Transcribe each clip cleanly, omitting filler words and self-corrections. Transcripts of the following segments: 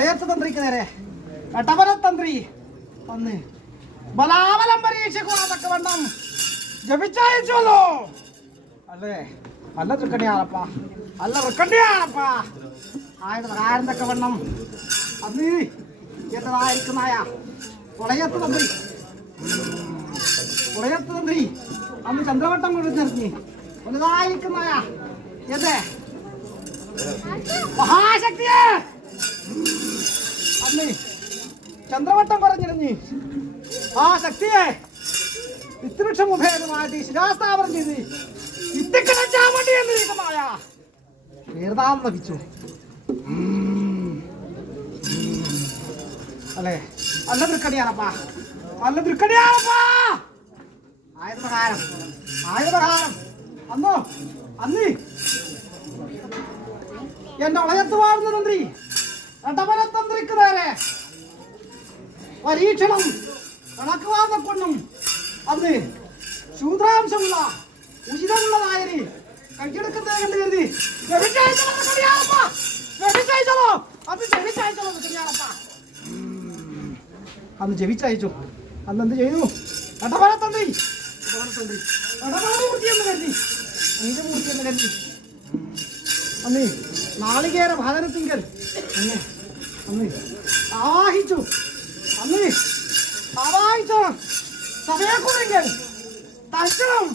വളയത്ത് തന്ത്രിക്ക് നേരെ കടവരത്തന്ത്രി വന്ന് ബലാബലം പരീക്ഷിക്കൂടാതൊക്കെ വേണം ജപിച്ചയച്ചോളൂ. അല്ലേ നല്ല തൃക്കണ്ടിയാണപ്പാ, നല്ല തൃക്കണ്ടിയാണപ്പാ. ആയത് പ്രകാരത്തൊക്കെ വേണം അന്ന് ഏറ്റതായിരിക്കുന്നതായ വളയത്ത് തന്ത്രി അന്ന് ചന്ദ്രവട്ടം കൊണ്ട് നിർത്തി വലുതായിരിക്കുന്നതായ ഏത് മഹാശക്തിയെ അന്ന് ചന്ദ്രവട്ടം കുറഞ്ഞിരുന്നു. ആ ശക്തിയെ വിത്തുവൃക്ഷം മുഖേനമായിട്ട് ശിലാസ്ഥാപനം ചെയ്ത് വിത്തുക്കിടച്ചാൻ വേണ്ടി എന്നിരിക്കുന്നതായ വേർതാന്ന് ലഭിച്ചു. അല്ലേ നല്ല തൃക്കടിയാണപ്പാ, നല്ല തൃക്കടിയാണപ്പാ. ആയത് പ്രകാരം അന്ന് എന്റെ വളയത്ത് വാഴുന്ന തന്ത്രി കടവരത്തന്ത്രിക്ക് നേരെ പരീക്ഷണം കണക്കുവാദക്കൊണ്ടും അന്ന് ശൂദ്രാംശമുള്ള ഉചിതമുള്ളതായന് കൈയെടുക്കുന്നതിനെ കണ്ടു കരുതി അന്ന് ജപിച്ചയച്ചു. അന്ന് എന്ത് ചെയ്തു? കടവരത്തന്ത്രി കടവരമൂർത്തിയെന്ന് കരുതി, നീതിമൂർത്തിയെന്ന് കരുതി അന്ന് നാളികേര ഭാഗത്തിങ്കൽ അന്ന് ആവാഹിച്ചു. സഭയെ കൂടെങ്കിൽ തൽക്ഷണം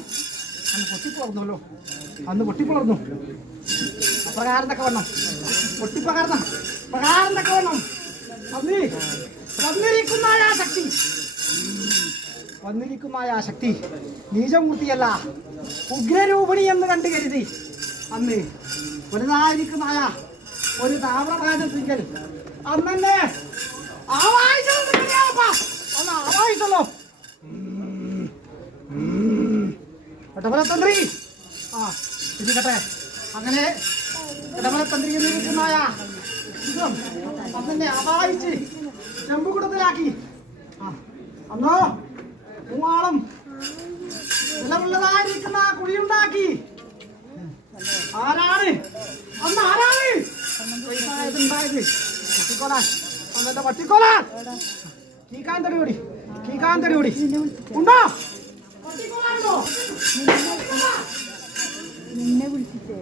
അന്ന് പൊട്ടിപ്പുളർന്നല്ലോ. അന്ന് പൊട്ടിപ്പുളർന്നു. അപ്രകാരത്തൊക്കെ വണ്ണം പ്രകാരത്തൊക്കെ വണ്ണം അന്ന് വന്നിരിക്കുന്നതായ ശക്തി നീചമൂർത്തിയല്ല, ഉഗ്രരൂപിണി എന്ന് കണ്ടു കരുതി അന്ന് വലുതായിരിക്കുന്നതായ ഒരു താമ്രഭാഗത്തിങ്കൽ അന്നെ ആവാഹിച്ചല്ലോ. കടവരത്തന്ത്രി ഇരിക്കട്ടെ. അങ്ങനെ കടവരത്തന്ത്രി എന്നിരിക്കുന്നതായ അന്നെ ആവാഹിച്ച് ചെമ്പുകുടത്തിലാക്കി അന്നോ മൂവാളം നിലമുള്ളതായിരിക്കുന്ന കുഴിയുണ്ടാക്കി. ആരാണ് ഉണ്ടായത്? പട്ടിക്കോലാൻ കീകാന്തടി ഓടി ഉണ്ടോ? നിന്നെ വിളിച്ചിട്ടേ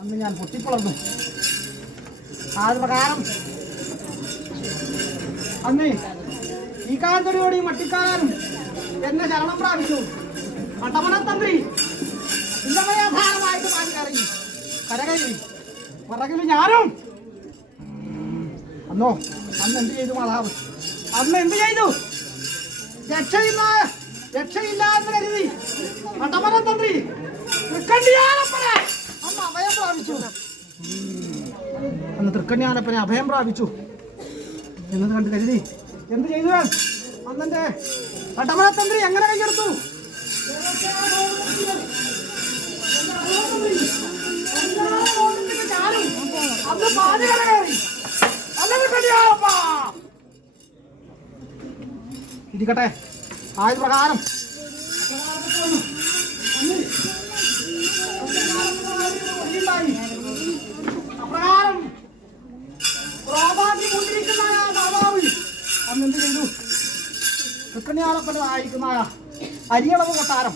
അന്ന് ഞാൻ പൊട്ടിപ്പുളർന്നു. അത് പ്രകാരം അന്ന് ഈ കാന്തടിയോടി മട്ടിക്കാരനും എന്നെ ശരണം പ്രാപിച്ചു. കടവരത്തന്ത്രി ഇന്നമയാധാരമായിട്ട് പാലിക്കറി കരകയറി പറകിൽ ഞാനും അന്ന് എന്ത് ചെയ്തു മാതാവ്? അന്ന് എന്ത് ചെയ്തു? രക്ഷയില്ല എന്ന് കരുതി കടവരത്തന്ത്രി അന്ന് അഭയം പ്രാപിച്ചു. അന്ന് തൃക്കണ്യാനപ്പനെ അഭയം പ്രാപിച്ചു എന്നത് കണ്ട് കരുതി എന്ത് ചെയ്തു? അന്നെ കടവരത്തന്ത്രി എങ്ങനെ കൈയെടുത്തു? അന്ന് പാചകര കയറി ഇരിക്കട്ടെ. ആയത് പ്രകാരം അപ്രകാരം പ്രോപാധിക്കൊണ്ടിരിക്കുന്ന മാതാവ് അന്നെന്ത് ചെയ്തു? തൃക്കണ്യാനപ്പനായിരിക്കുന്ന അരിയളവ് കൊട്ടാരം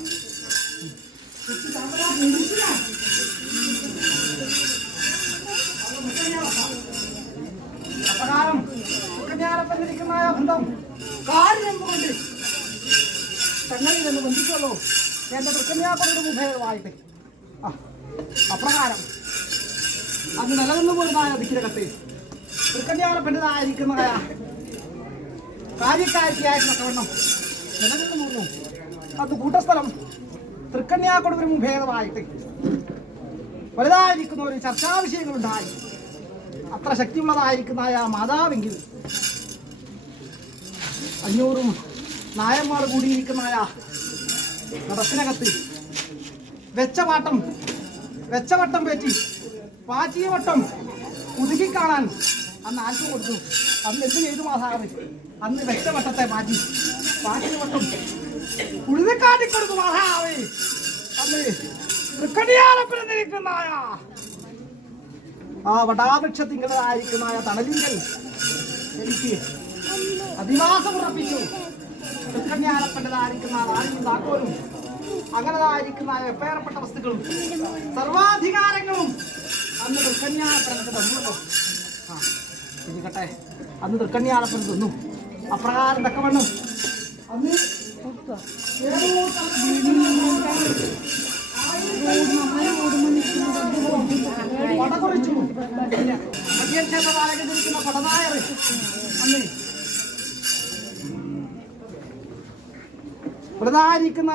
അപ്രകാരം തൃക്കണ്യാനപ്പനിരിക്കുന്ന ബന്ധം കാര്യം കൊണ്ട് തങ്ങളിൽ നിന്ന് ബന്ധിച്ചല്ലോ. എന്റെ തൃക്കന്യാകുമാരിയുടെ മുഖേനമായിട്ട് അപ്രകാരം അന്ന് നിലനിന്നു പോയതായ ദിക്കിനകത്ത് തൃക്കന്യാനപ്പൻ്റെതായിരിക്കുന്ന കാര്യക്കാരിയായിട്ടുള്ള വണ്ണം നിലനിന്നു പോന്നു. അത് കൂട്ടസ്ഥലം തൃക്കന്യാകുമാരി മുഖേനമായിട്ട് വലുതായിരിക്കുന്ന ഒരു ചർച്ചാ വിഷയങ്ങളുണ്ടായി. അത്ര ശക്തിയുള്ളതായിരിക്കുന്ന മാതാവെങ്കിൽ 500 നായന്മാർ കൂടിയിരിക്കുന്ന നടത്തിനകത്ത് വെച്ചവട്ടം പേറ്റി പാച്ചിയവട്ടം പുതുക്കിക്കാണാൻ അന്ന് ആൽപ്പ് കൊടുത്തു. അന്ന് എന്ത് ചെയ്തു മാതാവ്? അന്ന് വെച്ചവട്ടത്തെ പാച്ചിയവട്ടം പുഴുതിക്കാട്ടിക്കൊടുത്തു മാതാവ്. അന്ന് തൃക്കടിയാറപ്പിനിരിക്കുന്നതായ ആ വടാവൃക്ഷത്തിങ്കലായിരിക്കുന്നതായ തണലിങ്കൽ എനിക്ക് അധിവാസം ഉറപ്പിച്ചു. തൃക്കണ്യാറപ്പൻ്റെതായിരിക്കുന്ന റാണിയും താക്കോലും അങ്ങനതായിരിക്കുന്ന എപ്പേറപ്പെട്ട വസ്തുക്കളും സർവാധികാരങ്ങളും അന്ന് തൃക്കണ്യാറപ്പനക്ക് തന്നുള്ളൂ. ഇരിക്കട്ടെ, അന്ന് തൃക്കണ്യാറപ്പൻ തന്നു. അപ്രകാരം തക്കവണ്ണം അന്ന് പടകുറിച്ചു ക്ഷേത്രപാലകരിക്കുന്ന പടനായർ അന്ന് പ്രധാനിക്കുന്ന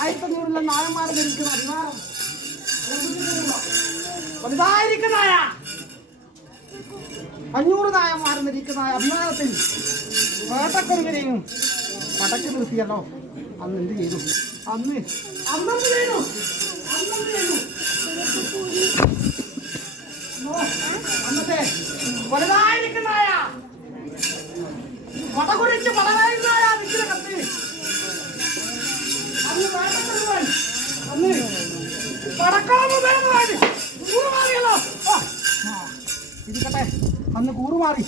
1500 നായന്മാരെ ധരിക്കുന്ന അധികാരം വലുതായിരിക്കുന്ന 500 നായന്മാരെ ധരിക്കുന്ന അഭിമാനത്തിൽ വേട്ടക്കൊരുവരെയും പടക്ക് നിർത്തിയല്ലോ. അന്ന് എന്ത് ചെയ്തു? അന്നത്തെ വലുതായിരിക്കുന്ന പടകുറിച്ച് പടനായിരുന്നായ നിശ്ചിത കത്ത് അന്ന് കൂറുമാറിയല്ലോ. ഇരിക്കട്ടെ, അന്ന് കൂറുമാറി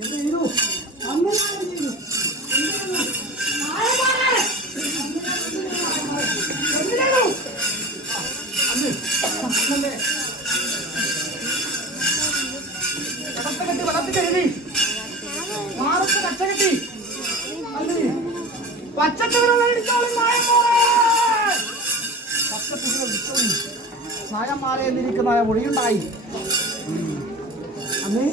എന്ത് ചെയ്തു? അന്ന് ചെയ്തു കടത്ത് വലത്ത് കരുതി മാറത്ത് കച്ച കെട്ടി നായന്മാരെ എന്നിരിക്കുന്ന മൊഴിയുണ്ടായി. അന്ന്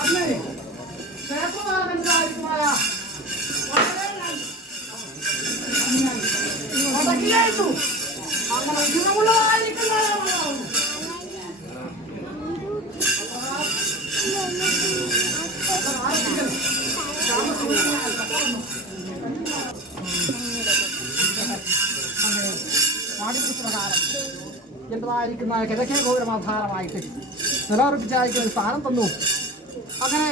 അന്ന് ക്ഷേത്രപാലകനായിരിക്കുന്നതായ അങ്ങനെ ഗുണമുള്ളതായിരിക്കുന്ന പ്രകാരം എന്തായിരിക്കുന്ന കിഴക്കേ ഗോപുരമാധാരമായിട്ട് നിലയുറപ്പിച്ചായിരിക്കുന്ന ഒരു സ്ഥാനം തന്നു. അങ്ങനെ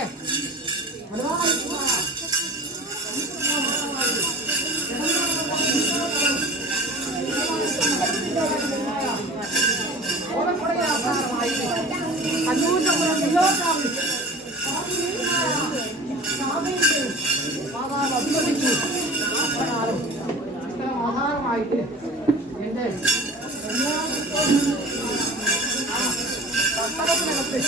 അഭിനന്ദിച്ചു. ആധാരമായിട്ട് എൻ്റെ പട്ടണത്തിനകത്ത്